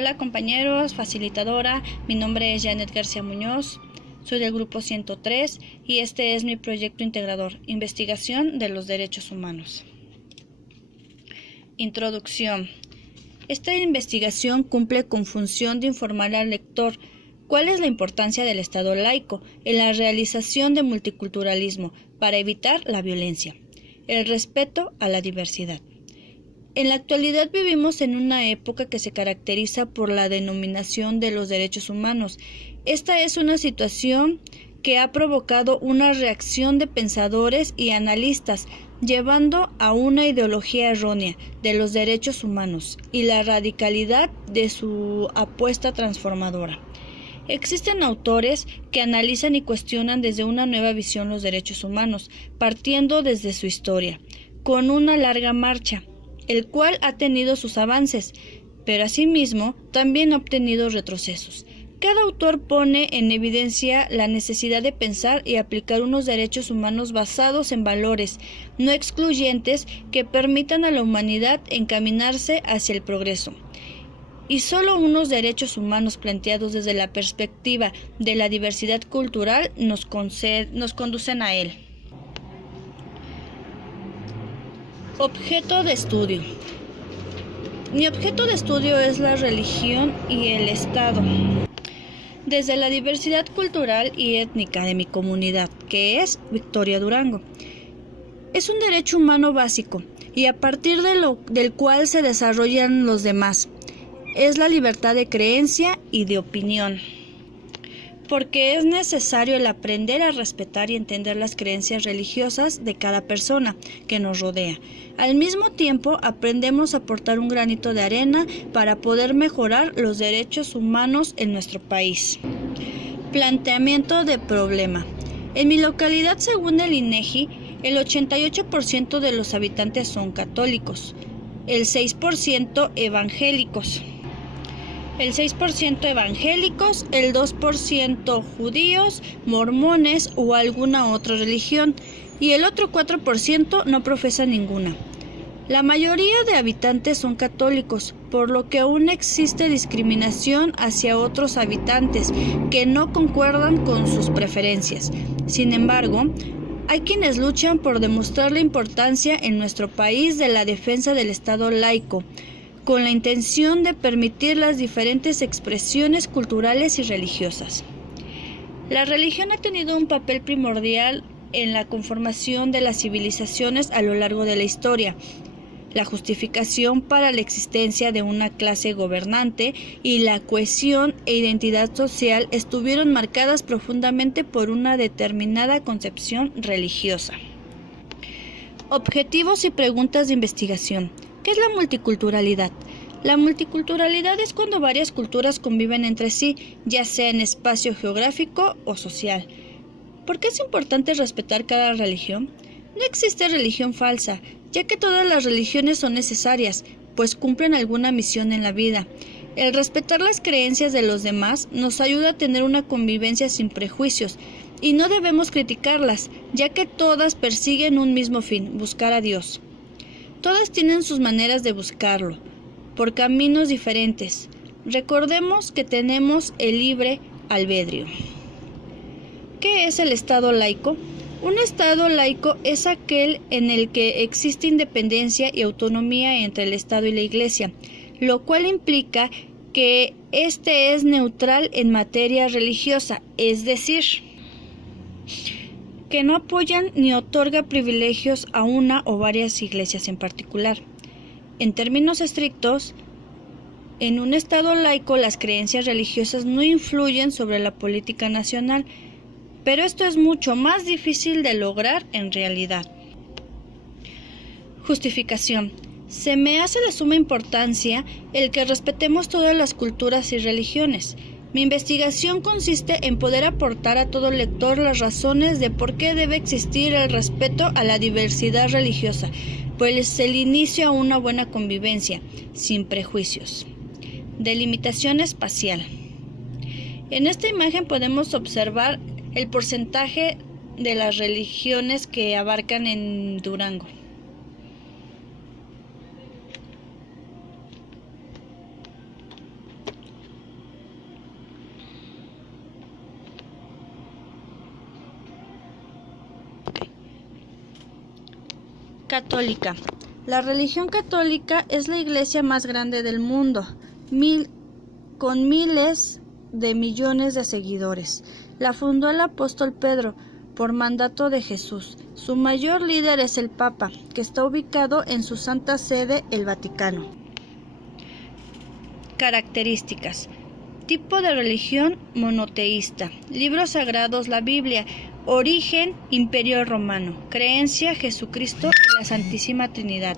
Hola compañeros, facilitadora, mi nombre es Janet García Muñoz, soy del grupo 103 y este es mi proyecto integrador, Investigación de los Derechos Humanos. Introducción. Esta investigación cumple con función de informar al lector cuál es la importancia del Estado laico en la realización de multiculturalismo para evitar la violencia, el respeto a la diversidad. En la actualidad vivimos en una época que se caracteriza por la denominación de los derechos humanos. Esta es una situación que ha provocado una reacción de pensadores y analistas, llevando a una ideología errónea de los derechos humanos y la radicalidad de su apuesta transformadora. Existen autores que analizan y cuestionan desde una nueva visión los derechos humanos, partiendo desde su historia, con una larga marcha, el cual ha tenido sus avances, pero asimismo también ha obtenido retrocesos. Cada autor pone en evidencia la necesidad de pensar y aplicar unos derechos humanos basados en valores no excluyentes que permitan a la humanidad encaminarse hacia el progreso. Y solo unos derechos humanos planteados desde la perspectiva de la diversidad cultural nos conducen a él. Objeto de estudio. Mi objeto de estudio es la religión y el Estado, desde la diversidad cultural y étnica de mi comunidad, que es Victoria Durango. Es un derecho humano básico y a partir del cual se desarrollan los demás. Es la libertad de creencia y de opinión, porque es necesario el aprender a respetar y entender las creencias religiosas de cada persona que nos rodea. Al mismo tiempo, aprendemos a aportar un granito de arena para poder mejorar los derechos humanos en nuestro país. Planteamiento de problema. En mi localidad, según el INEGI, el 88% de los habitantes son católicos, el 6% evangélicos. El 6% evangélicos, el 2% judíos, mormones o alguna otra religión, y el otro 4% no profesa ninguna. La mayoría de habitantes son católicos, por lo que aún existe discriminación hacia otros habitantes que no concuerdan con sus preferencias. Sin embargo, hay quienes luchan por demostrar la importancia en nuestro país de la defensa del Estado laico, con la intención de permitir las diferentes expresiones culturales y religiosas. La religión ha tenido un papel primordial en la conformación de las civilizaciones a lo largo de la historia. La justificación para la existencia de una clase gobernante y la cohesión e identidad social estuvieron marcadas profundamente por una determinada concepción religiosa. Objetivos y preguntas de investigación. ¿Qué es la multiculturalidad? La multiculturalidad es cuando varias culturas conviven entre sí, ya sea en espacio geográfico o social. ¿Por qué es importante respetar cada religión? No existe religión falsa, ya que todas las religiones son necesarias, pues cumplen alguna misión en la vida. El respetar las creencias de los demás nos ayuda a tener una convivencia sin prejuicios, y no debemos criticarlas, ya que todas persiguen un mismo fin, buscar a Dios. Todas tienen sus maneras de buscarlo, por caminos diferentes. Recordemos que tenemos el libre albedrío. ¿Qué es el Estado laico? Un Estado laico es aquel en el que existe independencia y autonomía entre el Estado y la Iglesia, lo cual implica que éste es neutral en materia religiosa, es decir, que no apoyan ni otorga privilegios a una o varias iglesias en particular. En términos estrictos, en un Estado laico las creencias religiosas no influyen sobre la política nacional, pero esto es mucho más difícil de lograr en realidad. Justificación. Se me hace de suma importancia el que respetemos todas las culturas y religiones. Mi investigación consiste en poder aportar a todo lector las razones de por qué debe existir el respeto a la diversidad religiosa, pues es el inicio a una buena convivencia, sin prejuicios. Delimitación espacial. En esta imagen podemos observar el porcentaje de las religiones que abarcan en Durango. Católica. La religión católica es la iglesia más grande del mundo, con miles de millones de seguidores. La fundó el apóstol Pedro por mandato de Jesús. Su mayor líder es el Papa, que está ubicado en su Santa Sede, el Vaticano. Características. Tipo de religión monoteísta. Libros sagrados, la Biblia. Origen, Imperio Romano. Creencia, Jesucristo y la Santísima Trinidad.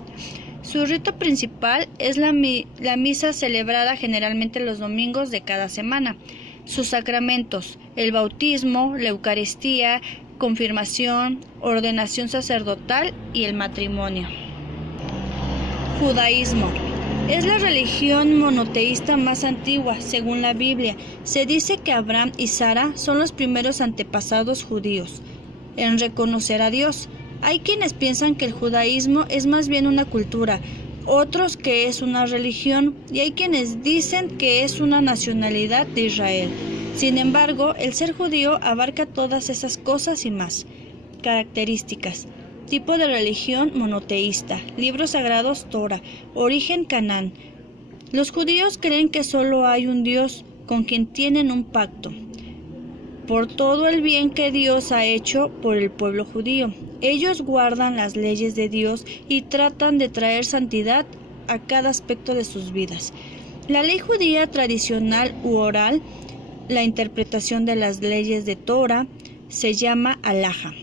Su rito principal es la misa celebrada generalmente los domingos de cada semana. Sus sacramentos, el bautismo, la Eucaristía, confirmación, ordenación sacerdotal y el matrimonio. Judaísmo. Es la religión monoteísta más antigua, según la Biblia. Se dice que Abraham y Sara son los primeros antepasados judíos en reconocer a Dios. Hay quienes piensan que el judaísmo es más bien una cultura, otros que es una religión, y hay quienes dicen que es una nacionalidad de Israel. Sin embargo, el ser judío abarca todas esas cosas y más. Características. Tipo de religión monoteísta. Libros sagrados Torah. Origen Canaán. Los judíos creen que solo hay un Dios con quien tienen un pacto por todo el bien que Dios ha hecho por el pueblo judío. Ellos guardan las leyes de Dios y tratan de traer santidad a cada aspecto de sus vidas. La ley judía tradicional u oral, la interpretación de las leyes de Torah, se llama halajá.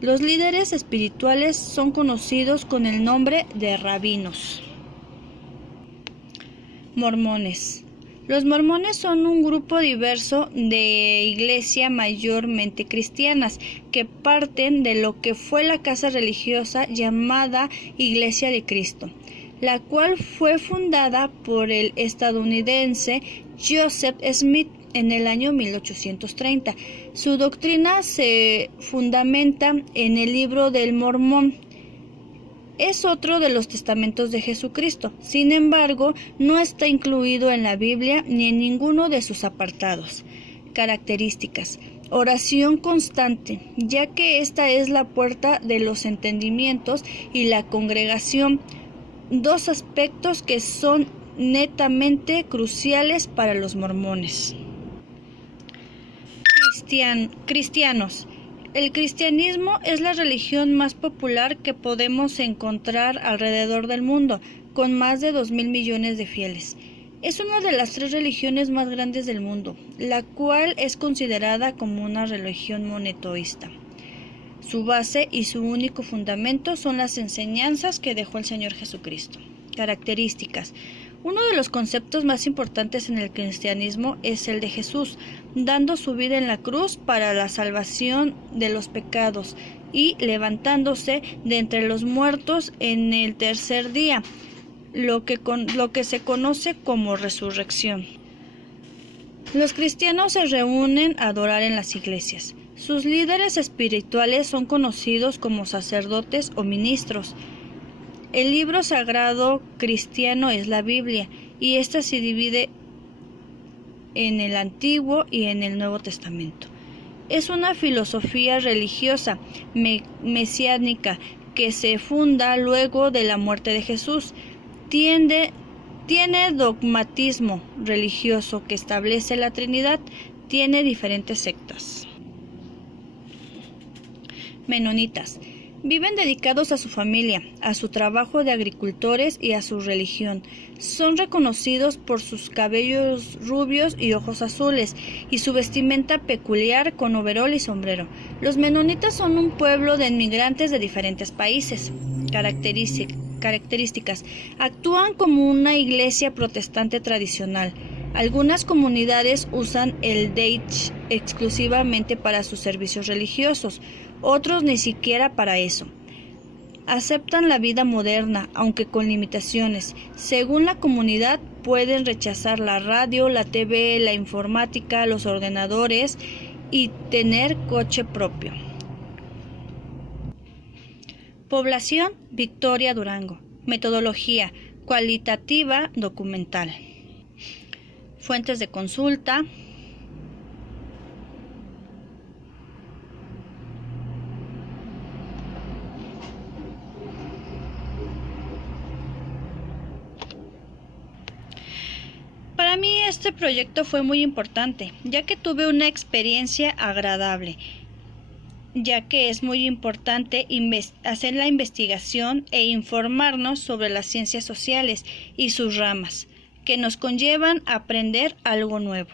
Los líderes espirituales son conocidos con el nombre de rabinos. Mormones. Los mormones son un grupo diverso de iglesia mayormente cristianas que parten de lo que fue la casa religiosa llamada Iglesia de Cristo, la cual fue fundada por el estadounidense Joseph Smith en el año 1830. Su doctrina se fundamenta en el Libro del Mormón. Es otro de los testamentos de Jesucristo. Sin embargo, no está incluido en la Biblia ni en ninguno de sus apartados. Características. Oración constante, ya que esta es la puerta de los entendimientos y la congregación, dos aspectos que son netamente cruciales para los mormones. Cristianos. El cristianismo es la religión más popular que podemos encontrar alrededor del mundo, con más de 2.000 millones de fieles. Es una de las 3 religiones más grandes del mundo, la cual es considerada como una religión monoteísta. Su base y su único fundamento son las enseñanzas que dejó el Señor Jesucristo. Características. Uno de los conceptos más importantes en el cristianismo es el de Jesús, dando su vida en la cruz para la salvación de los pecados y levantándose de entre los muertos en el tercer día, lo que se conoce como resurrección. Los cristianos se reúnen a adorar en las iglesias. Sus líderes espirituales son conocidos como sacerdotes o ministros. El libro sagrado cristiano es la Biblia, y esta se divide en el Antiguo y en el Nuevo Testamento. Es una filosofía religiosa mesiánica que se funda luego de la muerte de Jesús. Tiene dogmatismo religioso que establece la Trinidad. Tiene diferentes sectas. Menonitas. Viven dedicados a su familia, a su trabajo de agricultores y a su religión. Son reconocidos por sus cabellos rubios y ojos azules, y su vestimenta peculiar con overol y sombrero. Los menonitas son un pueblo de inmigrantes de diferentes países. Características. Actúan como una iglesia protestante tradicional. Algunas comunidades usan el Deitch exclusivamente para sus servicios religiosos, otros ni siquiera para eso. Aceptan la vida moderna, aunque con limitaciones. Según la comunidad, pueden rechazar la radio, la TV, la informática, los ordenadores y tener coche propio. Población: Victoria, Durango. Metodología: cualitativa documental. Fuentes de consulta: Para mí este proyecto fue muy importante, ya que tuve una experiencia agradable, ya que es muy importante hacer la investigación e informarnos sobre las ciencias sociales y sus ramas, que nos conllevan a aprender algo nuevo.